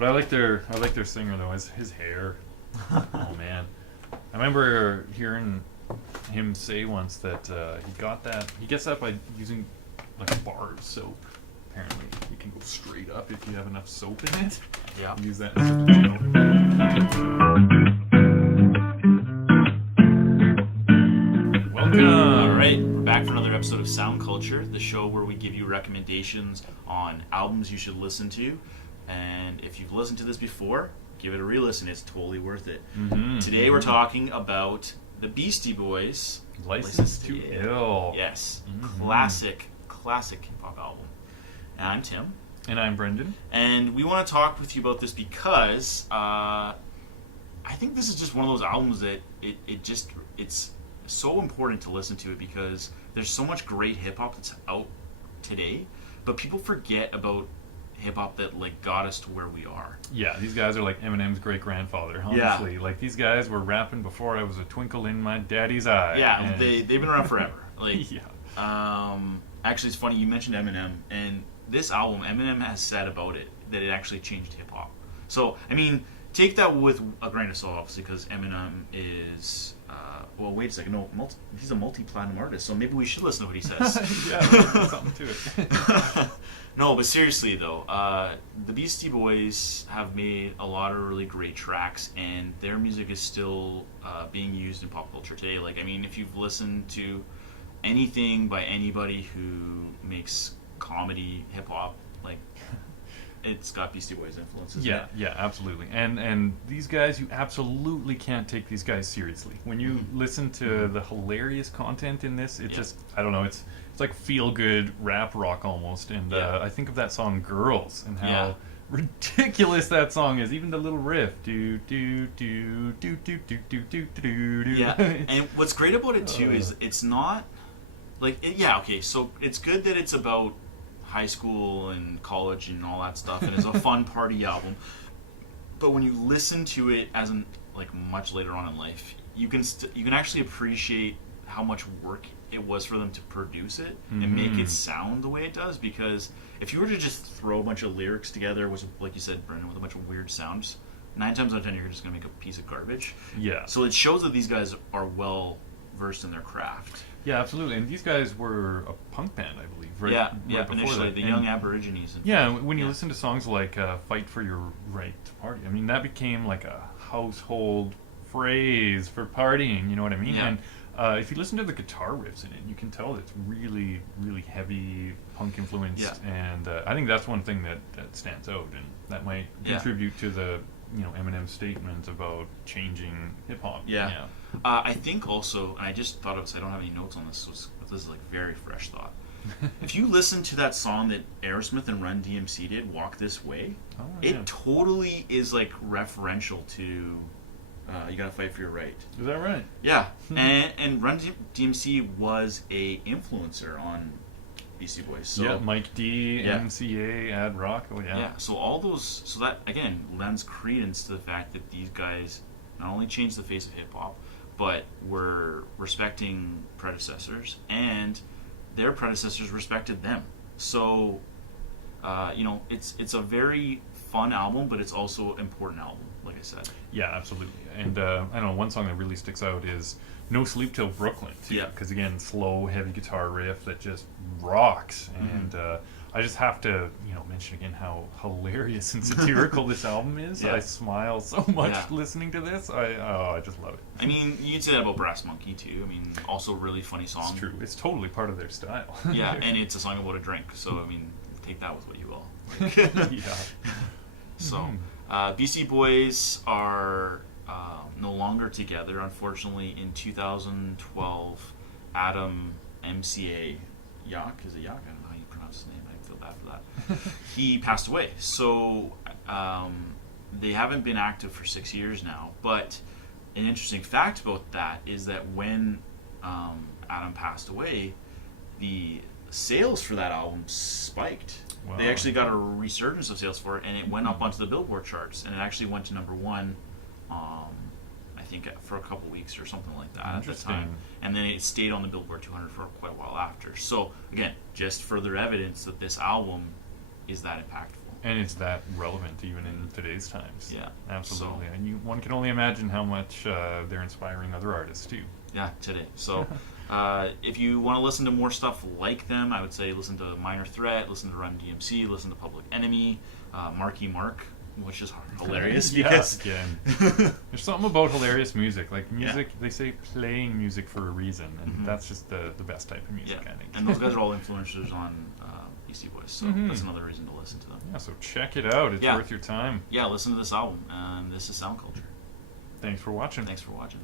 But I like their singer though. His hair. Oh man, I remember hearing him say once that he gets that by using like a bar of soap. Apparently, you can go straight up if you have enough soap in it. Yeah. Use that as a Welcome. All right, we're back for another episode of Sound Culture, the show where we give you recommendations on albums you should listen to. And if you've listened to this before, give it a re-listen. It's totally worth it. Today we're talking about the Beastie Boys. License to Ill. Yes. Classic hip-hop album. And I'm Tim. And I'm Brendan. And we want to talk with you about this because I think this is just one of those albums that it's so important to listen to it because there's so much great hip-hop that's out today, but people forget about hip-hop that like got us to where we are. Yeah, these guys are like Eminem's great-grandfather, honestly. Yeah. Like, these guys were rapping before I was a twinkle in my daddy's eye. Yeah, and they've been around forever. Like, yeah. Actually, it's funny, you mentioned Eminem, and this album, Eminem has said about it that it actually changed hip-hop. So, I mean, take that with a grain of salt, obviously, because Eminem is... well, wait a second. No, he's a multi-platinum artist, so maybe we should listen to what he says. Yeah, there's something to it. No, but seriously, though, the Beastie Boys have made a lot of really great tracks, and their music is still being used in pop culture today. Like, I mean, if you've listened to anything by anybody who makes comedy, hip-hop, like... it's got Beastie Boys influences. Yeah, yeah, absolutely. And these guys, you absolutely can't take these guys seriously. When you listen to the hilarious content in this, it just, I don't know, it's like feel-good rap rock almost. And I think of that song Girls and how ridiculous that song is. Even the little riff. Do, do, do, do, do, do, do, do, do, do. Yeah, and what's great about it, too, is it's not, like, okay, so it's good that it's about high school and college and all that stuff, and it's a fun party album. But when you listen to it as like much later on in life, you can actually appreciate how much work it was for them to produce it and make it sound the way it does. Because if you were to just throw a bunch of lyrics together, with, like you said, Brendan, with a bunch of weird sounds, 9 times out of 10 you're just gonna make a piece of garbage. Yeah. So it shows that these guys are well versed in their craft. Yeah, absolutely. And these guys were a punk band, I believe. Right, right initially, that. The Young Aborigines. When you listen to songs like Fight for Your Right to Party, I mean, that became like a household phrase for partying, you know what I mean? Yeah. And if you listen to the guitar riffs in it, you can tell it's really, really heavy punk influenced. Yeah. And I think that's one thing that stands out, and that might contribute to the Eminem's statement about changing hip-hop. Yeah. I think also, and I just thought of this, I don't have any notes on this, so this is like very fresh thought. If you listen to that song that Aerosmith and Run DMC did, Walk This Way, it totally is like referential to You Gotta Fight for Your Right. Is that right? Yeah. and Run DMC was a influencer on Beastie Boys. So, Mike D, MCA, Ad Rock. Oh, yeah. Yeah, so all those... So that, again, lends credence to the fact that these guys not only changed the face of hip-hop, but were respecting predecessors, and their predecessors respected them. So, it's a very fun album, but it's also an important album, like I said. Yeah, absolutely. And I don't know, one song that really sticks out is No Sleep Till Brooklyn, too. Yeah. Because, again, slow, heavy guitar riff that just rocks. And I just have to, mention again how hilarious and satirical this album is. Yeah. I smile so much listening to this. I just love it. I mean, you'd say that about Brass Monkey, too. I mean, also really funny song. It's true. It's totally part of their style. Yeah, and it's a song about a drink. So, I mean, take that with what you will. Yeah. So, Beastie Boys are no longer together. Unfortunately, in 2012, Adam MCA Yak, is it Yak? I don't know how you pronounce his name. I feel bad for that. He passed away. So, they haven't been active for 6 years now. But an interesting fact about that is that when Adam passed away, the sales for that album spiked. Wow. They actually got a resurgence of sales for it, and it went up onto the Billboard charts, and it actually went to number 1, I think, for a couple weeks or something like that at the time. And then it stayed on the Billboard 200 for quite a while after. So, again, just further evidence that this album is that impactful. And it's that relevant even in today's times. Yeah. Absolutely. And one can only imagine how much they're inspiring other artists too. Yeah, today. So if you want to listen to more stuff like them, I would say listen to Minor Threat, listen to Run DMC, listen to Public Enemy, Marky Mark, which is hilarious because again, there's something about hilarious music. Like music, they say playing music for a reason, and that's just the best type of music, I think. And those guys are all influencers on Beastie Boys, so that's another reason to listen to them. Yeah, so check it out. It's worth your time. Yeah, listen to this album, and this is Sound Culture. Thanks for watching. Thanks for watching.